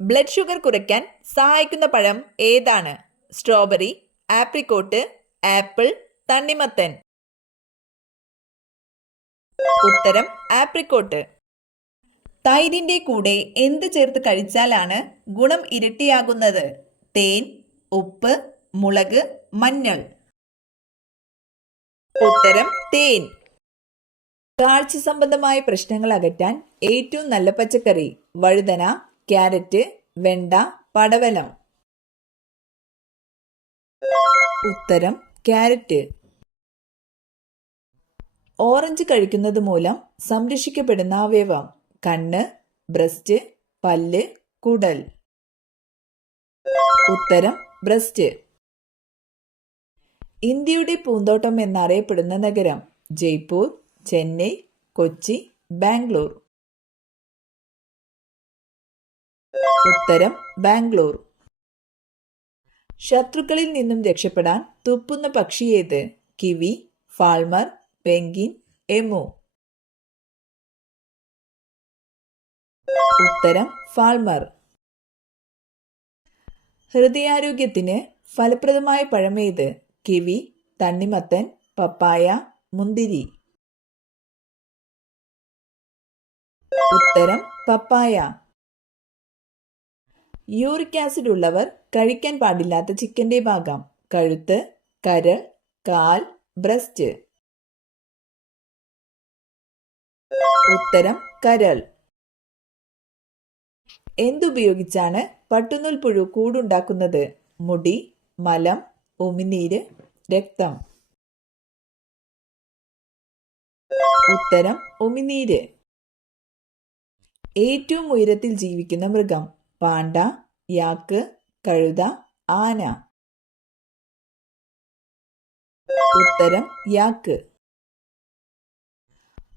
Blood sugar കുറയ്ക്കാൻ സഹായിക്കുന്ന പഴം ഏതാണ്? സ്ട്രോബെറി, ആപ്രിക്കോട്ട്, ആപ്പിൾ, തണ്ണിമത്തൻ. ഉത്തരം ആപ്രിക്കോട്ട്. തൈരിന്റെ കൂടെ എന്ത് ചേർത്ത് കഴിച്ചാലാണ് ഗുണം ഇരട്ടിയാകുന്നത്? തേൻ, ഉപ്പ്, മുളക്, മഞ്ഞൾ. ഉത്തരം തേൻ. കാഴ്ച സംബന്ധമായ പ്രശ്നങ്ങൾ അകറ്റാൻ ഏറ്റവും നല്ല പച്ചക്കറി? വഴുതന, ക്യാരറ്റ്, വെണ്ട, പടവലം. ഉത്തരം ക്യാരറ്റ്. ഓറഞ്ച് കഴിക്കുന്നത് മൂലം സംരക്ഷിക്കപ്പെടുന്ന അവയവം? കണ്ണ്, ബ്രസ്റ്റ്, പല്ല്, കുടൽ. ഉത്തരം ബ്രസ്റ്റ്. ഇന്ത്യയുടെ പൂന്തോട്ടം എന്നറിയപ്പെടുന്ന നഗരം? ജയ്പൂർ, ചെന്നൈ, കൊച്ചി, ബാംഗ്ലൂർ. ഉത്തരം ബാംഗ്ലൂർ. ശത്രുക്കളിൽ നിന്നും രക്ഷപ്പെടാൻ തുപ്പുന്ന പക്ഷി ഏത്? Kiwi, fulmar, penguin, emu. ഉത്തരം ഫാൾമർ. ഹൃദയാരോഗ്യത്തിന് ഫലപ്രദമായ പഴമേത്? കിവി, തണ്ണിമത്തൻ, പപ്പായ, മുന്തിരി. ഉത്തരം പപ്പായ. യൂറിക് ആസിഡ് ഉള്ളവർ കഴിക്കാൻ പാടില്ലാത്ത ചിക്കന്റെ ഭാഗം? കഴുത്ത്, കരൾ, കാൽ, ബ്രസ്റ്റ്. ഉത്തരം കരൾ. എന്തുപയോഗിച്ചാണ് പട്ടുനൂൽ പുഴു കൂടുണ്ടാക്കുന്നത്? മുടി, മലം, ഉമിനീര്, രക്തം. ഉത്തരം ഉമിനീര്. ഏറ്റവും ഉയരത്തിൽ ജീവിക്കുന്ന മൃഗം? പാണ്ട, യാക്ക്, കഴുത, ആന. ഉത്തരം യാക്ക്.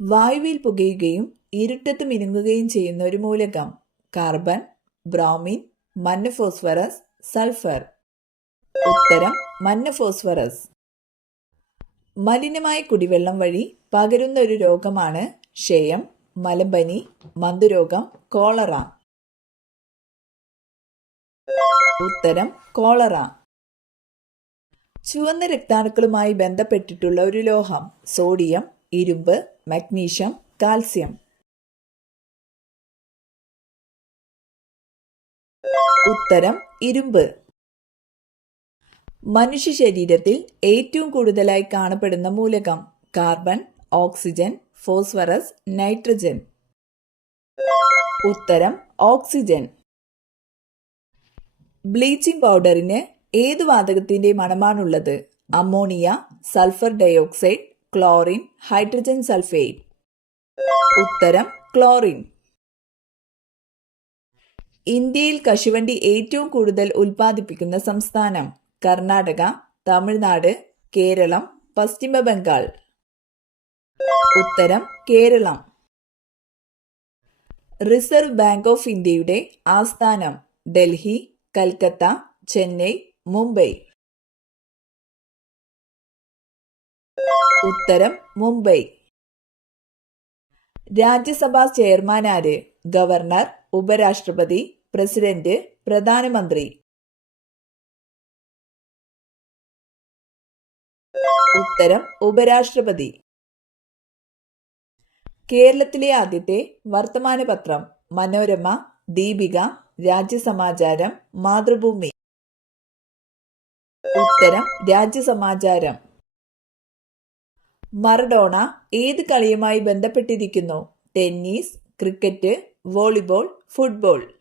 വായുവിൽ പുകയുകയും ഇരുട്ടത്ത് മിനുങ്ങുകയും ചെയ്യുന്ന ഒരു മൂലകം? കാർബൺ, ബ്രോമിൻ, മഞ്ഞ ഫോസ്ഫറസ്, സൾഫർ. ഉത്തരം മഞ്ഞ ഫോസ്ഫറസ്. മലിനമായ കുടിവെള്ളം വഴി പകരുന്ന ഒരു രോഗമാണ് ക്ഷയം, മലമ്പനി, മന്ദരോഗം, കോളറ. ഉത്തരം കോളറ. ചുവന്ന രക്താണുക്കളുമായി ബന്ധപ്പെട്ടിട്ടുള്ള ഒരു ലോഹം? സോഡിയം, ഇരുമ്പ്, മഗ്നീഷ്യം, കാൽസ്യം. ഉത്തരം ഇരുമ്പ്. മനുഷ്യ ശരീരത്തിൽ ഏറ്റവും കൂടുതലായി കാണപ്പെടുന്ന മൂലകം? Carbon, oxygen, phosphorus, nitrogen. ഉത്തരം ഓക്സിജൻ. ബ്ലീച്ചിംഗ് പൗഡറിന് ഏത് വാതകത്തിന്റെ മണമാണുള്ളത്? Ammonia, sulphur dioxide, chlorine, hydrogen sulphate. ഉത്തരം ക്ലോറിൻ. ഇന്ത്യയിൽ കശുവണ്ടി ഏറ്റവും കൂടുതൽ ഉൽപ്പാദിപ്പിക്കുന്ന സംസ്ഥാനം? കർണാടക, തമിഴ്നാട്, കേരളം, പശ്ചിമ ബംഗാൾ. ഉത്തരം കേരളം. റിസർവ് ബാങ്ക് ഓഫ് ഇന്ത്യയുടെ ആസ്ഥാനം? ഡൽഹി, കൽക്കത്ത, ചെന്നൈ, മുംബൈ. ഉത്തരം മുംബൈ. രാജ്യസഭാ ചെയർമാൻ ആര്? ഗവർണർ, ഉപരാഷ്ട്രപതി, പ്രസിഡന്റ്, പ്രധാനമന്ത്രി. ഉത്തരം ഉപരാഷ്ട്രപതി. കേരളത്തിലെ ആദ്യത്തെ വർത്തമാന പത്രം? മനോരമ, ദീപിക, രാജ്യസമാചാരം, മാതൃഭൂമി. ഉത്തരം രാജ്യസമാചാരം. മറഡോണ ഏത് കളിയുമായി ബന്ധപ്പെട്ടിരിക്കുന്നു? Tennis, cricket, volleyball, football.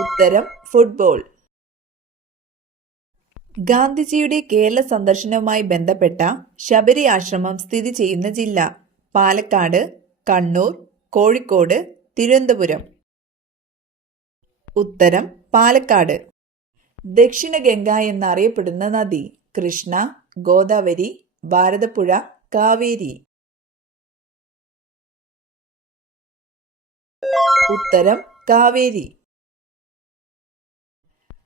ഉത്തരം ഫുട്ബോൾ. ഗാന്ധിജിയുടെ കേരള സന്ദർശനവുമായി ബന്ധപ്പെട്ട ശബരി ആശ്രമം സ്ഥിതി ചെയ്യുന്ന ജില്ല? പാലക്കാട്, കണ്ണൂർ, കോഴിക്കോട്, തിരുവനന്തപുരം. ഉത്തരം പാലക്കാട്. ദക്ഷിണ ഗംഗ എന്നറിയപ്പെടുന്ന നദി? കൃഷ്ണ, ഗോദാവരി, ഭാരതപ്പുഴ, കാവേരി. ഉത്തരം കാവേരി.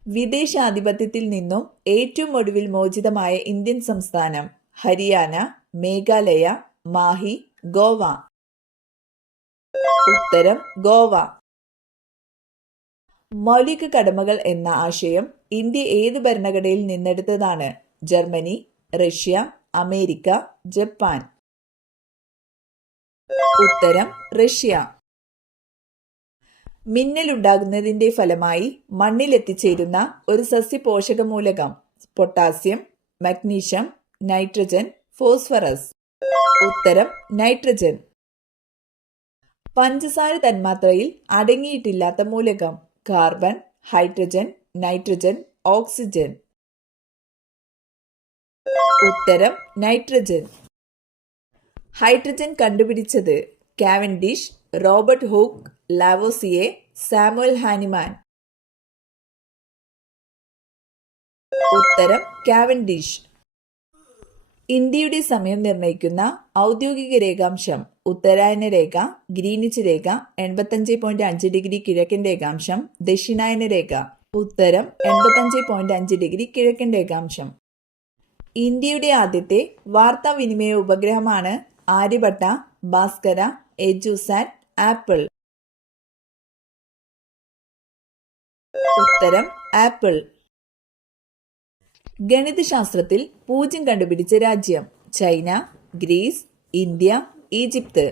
വിദേശാധിപത്യത്തിൽ നിന്നും ഏറ്റവും ഒടുവിൽ മോചിതമായ ഇന്ത്യൻ സംസ്ഥാനം? ഹരിയാന, മേഘാലയ, മാഹി, ഗോവ. ഉത്തരം ഗോവ. മൗലിക കടമകൾ എന്ന ആശയം ഇന്ത്യ ഏത് ഭരണഘടനയിൽ നിന്നെടുത്തതാണ്? Germany, Russia, America, Japan. ഉത്തരം റഷ്യ. മിന്നലുണ്ടാകുന്നതിന്റെ ഫലമായി മണ്ണിൽ എത്തിച്ചേരുന്ന ഒരു സസ്യപോഷകമൂലകം. Potassium, magnesium, nitrogen, phosphorus. ഉത്തരം നൈട്രജൻ. പഞ്ചസാര തന്മാത്രയിൽ അടങ്ങിയിട്ടില്ലാത്ത മൂലകം. Carbon, hydrogen, nitrogen, oxygen. ഉത്തരം നൈട്രജൻ. ഹൈഡ്രജൻ കണ്ടുപിടിച്ചത്? Cavendish, Robert Hooke, Lavoisier, Samuel Hahnemann. ഉത്തരം കാവൻഡിഷ്. ഇന്ത്യയുടെ സമയം നിർണ്ണയിക്കുന്ന ഔദ്യോഗിക രേഖാംശം. ഉത്തരായന രേഖ, ഗ്രീനിച്ച് രേഖ, 85.5 ഡിഗ്രി കിഴക്കൻ രേഖാംശം, ദക്ഷിണായന രേഖ. ഉത്തരം 85.5 ഡിഗ്രി കിഴക്കൻ രേഖാംശം. ഇന്ത്യയുടെ ആദ്യത്തെ വാർത്താവിനിമയ ഉപഗ്രഹമാണ് ആര്യഭട്ട, ഭാസ്കര, എജുസാറ്റ്, ആപ്പിൾ. ഉത്തരം ആപ്പിൾ. ഗണിതശാസ്ത്രത്തിൽ 0 കണ്ടുപിടിച്ച രാജ്യം. China, Greece, India, Egypt.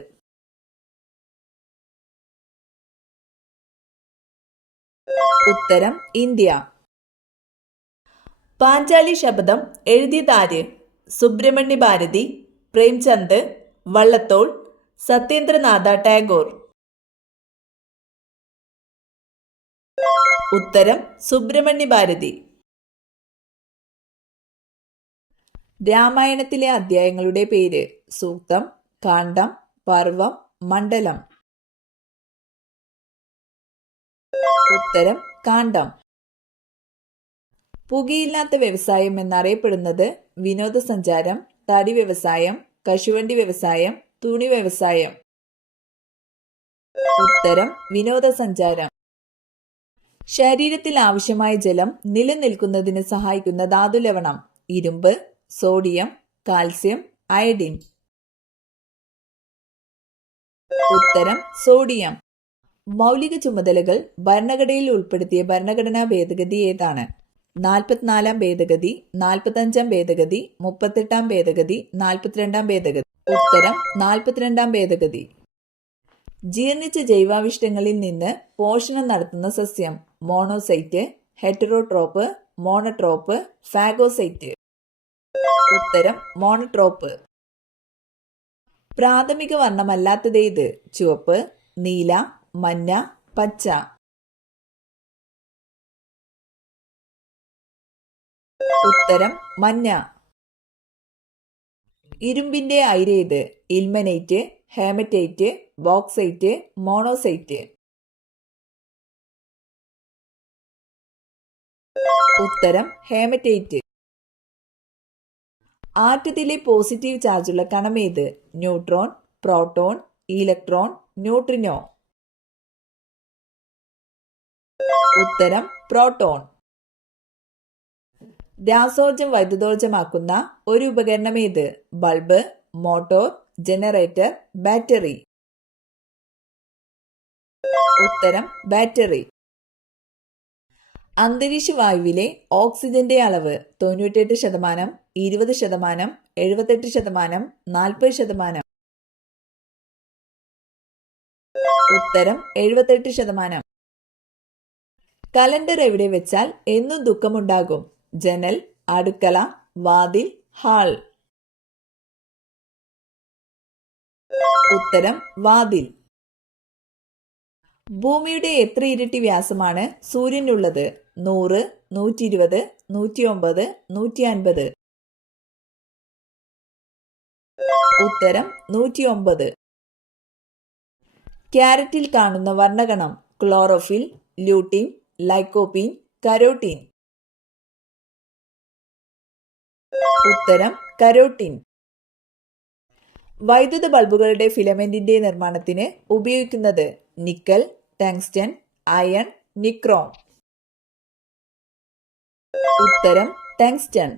ഉത്തരം ഇന്ത്യ. പാഞ്ചാലി ശപഥം എഴുതിയതാര്? സുബ്രഹ്മണ്യ ഭാരതി, പ്രേംചന്ദ്, വള്ളത്തോൾ, സത്യേന്ദ്രനാഥ ടാഗോർ. ഉത്തരം സുബ്രഹ്മണ്യ ഭാരതി. രാമായണത്തിലെ അധ്യായങ്ങളുടെ പേര്. സൂക്തം, കാണ്ഡം, പർവം, മണ്ഡലം. ഉത്തരം കാണ്ഡം. പുകയില്ലാത്ത വ്യവസായം എന്നറിയപ്പെടുന്നത്? വിനോദസഞ്ചാരം, തടി വ്യവസായം, കശുവണ്ടി വ്യവസായം, തുണി വ്യവസായം. ഉത്തരം വിനോദസഞ്ചാരം. ശരീരത്തിൽ ആവശ്യമായ ജലം നിലനിൽക്കുന്നതിന് സഹായിക്കുന്ന ധാതുലവണം. ഇരുമ്പ്, സോഡിയം, കാൽസ്യം, അയഡിൻ. ഉത്തരം സോഡിയം. മൗലിക ചുമതലകൾ ഭരണഘടനയിൽ ഉൾപ്പെടുത്തിയ ഭരണഘടനാ ഭേദഗതി ഏതാണ്? 44-ാം ഭേദഗതി, 45-ാം ഭേദഗതി, 38-ാം ഭേദഗതി, 42-ാം ഭേദഗതി. ഉത്തരം 42-ാം ഭേദഗതി. ജീർണിച്ച ജൈവാവശിഷ്ടങ്ങളിൽ നിന്ന് പോഷണം നടത്തുന്ന സസ്യം. Monocyte, heterotroph, monotropa, phagocyte. ഉത്തരം മോണോട്രോപ്പ്. പ്രാഥമിക വർണ്ണമല്ലാത്തതേത്? ചുവപ്പ്, നീല, മഞ്ഞ, പച്ച. ഉത്തരം മഞ്ഞ. ഇരുമ്പിന്റെ അയിരേത്? Ilmenite, haematite, bauxite, monazite. ഉത്തരം ഹേമറ്റൈറ്റ്. ആറ്റത്തിലെ പോസിറ്റീവ് ചാർജുള്ള കണമേത്? Neutron, proton, electron, neutrino. ഉത്തരം പ്രോട്ടോൺ. രാസോർജം വൈദ്യുതോർജമാക്കുന്ന ഒരു ഉപകരണമേത്? Bulb, motor, generator, battery. ഉത്തരം ബാറ്ററി. അന്തരീക്ഷ വായുവിലെ ഓക്സിജന്റെ അളവ് 98%, 20%, 78%, 40%. ഉത്തരം 78%. കലണ്ടർ എവിടെ വെച്ചാൽ എന്നും ദുഃഖമുണ്ടാകും? ജനൽ, അടുക്കള, വാതിൽ, ഹാൾ. ഉത്തരം വാതിൽ. ഭൂമിയുടെ എത്ര ഇരട്ടി വ്യാസമാണ് സൂര്യനുള്ളത്? 100, 120, 109, 150. ഉത്തരം 109. ക്യാരറ്റിൽ കാണുന്ന വർണ്ണകണം. Chlorophyll, lutein, lycopene, carotene. ഉത്തരം കരോട്ടീൻ. വൈദ്യുത ബൾബുകളുടെ ഫിലമെന്റിന്റെ നിർമ്മാണത്തിന് ഉപയോഗിക്കുന്നത്? Nickel, tungsten, iron, nichrome. ഉത്തരം ടങ്സ്റ്റൺ.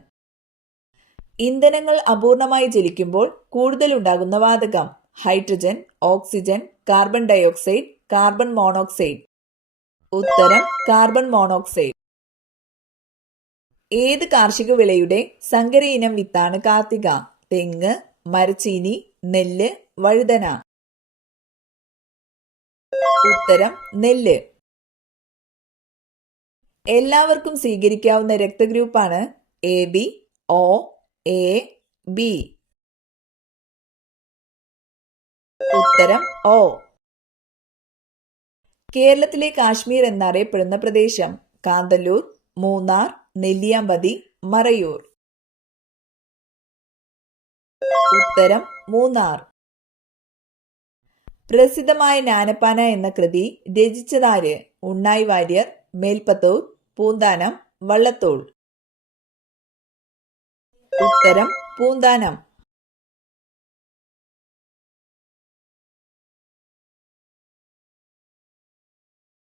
ഇന്ധനങ്ങൾ അപൂർണമായി ജ്വലിക്കുമ്പോൾ കൂടുതൽ ഉണ്ടാകുന്ന വാതകം? Hydrogen, oxygen, carbon dioxide, carbon monoxide. ഉത്തരം കാർബൺ മോണോക്സൈഡ്. ഏത് കാർഷിക വിളയുടെ സങ്കര ഇനം വിത്താണ് കാർത്തിക? തെങ്ങ്, മരച്ചീനി, നെല്ല്, വഴുതന. ഉത്തരം നെല്ല്. എല്ലാവർക്കും സ്വീകരിക്കാവുന്ന രക്തഗ്രൂപ്പാണ് AB, O, A, B. ഉത്തരം O. കേരളത്തിലെ കാശ്മീർ എന്നറിയപ്പെടുന്ന പ്രദേശം? കാന്തല്ലൂർ, മൂന്നാർ, നെല്ലിയാമ്പതി, മറയൂർ. ഉത്തരം മൂന്നാർ. പ്രസിദ്ധമായ ജ്ഞാനപ്പാന എന്ന കൃതി രചിച്ചതാര്? ഉണ്ണായി വാര്യർ, മേൽപ്പത്തൂർ, പൂന്താനം, വള്ളത്തോൾ. ഉത്തരം പൂന്താനം.